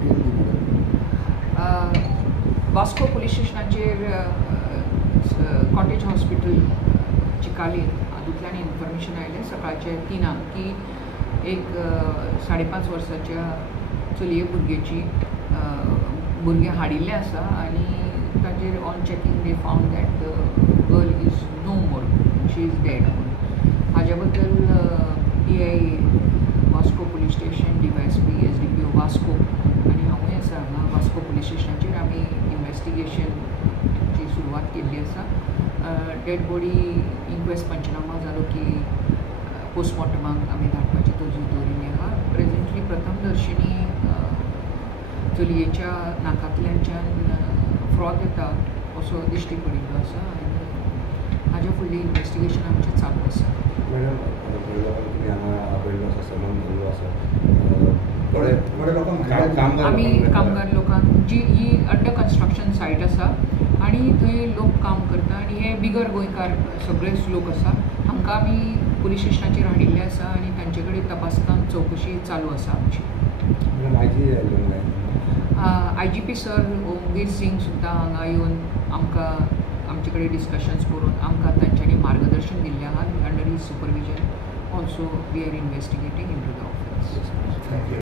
Detail दिली. Vasco police स्टेशनाचेर cottage hospital चिकालीन हातूंतल्यान इन्फॉर्मेशन आयलें सकाळचे 3 की एक 5.5 वर्साच्या चलये भुरगें हाडिल्लें आसा आनी ताचेर on checking they found that the girl is no more, she is dead. हाज्या बद्दल PI Vasco police station, DYSP, SDPO Vasco आनी हांवूय आसा हांगा वास्को पुलीस स्टेशनाचेर आमी इन्वेस्टिगेशनची सुरवात केल्ली आसा. डेड बॉडी इन्क्वेस्ट पंचनामा जालो की पोस्टमॉर्टमाक आमी धाडपाची तजवीज दवरिल्ली आहा. प्रेझेंटली प्रथमदर्शनी चलयेच्या नाकांतल्याच्यान फ्रॉद येता असो दिश्टी पडिल्लो आसा आनी हाज्या फुडली इन्वेस्टिगेशन आमचें चालू आसा. मॅडम तुमी हांगा आपयल्लो आसा, समान दवरलो आसा, आमी कामगार लोकांक ही अंडर कन्स्ट्रक्शन सायट आसा आनी थंय लोक काम करता आनी हे बिगर गोंयकार सगळेच लोक आसा. हांकां आमी पुलीस स्टेशनाचेर हाडिल्ले आसा आनी तांचे कडेन तपासकाम चवकशी चालू आसा आमची. IGP सर ओमवीर सिंग सुद्दां हांगा येवन आमकां आमचे कडेन डिस्कशन्स करून आमकां तांच्यांनी मार्गदर्शन दिल्लें आहा. Under his supervision also we are investigating into the offence.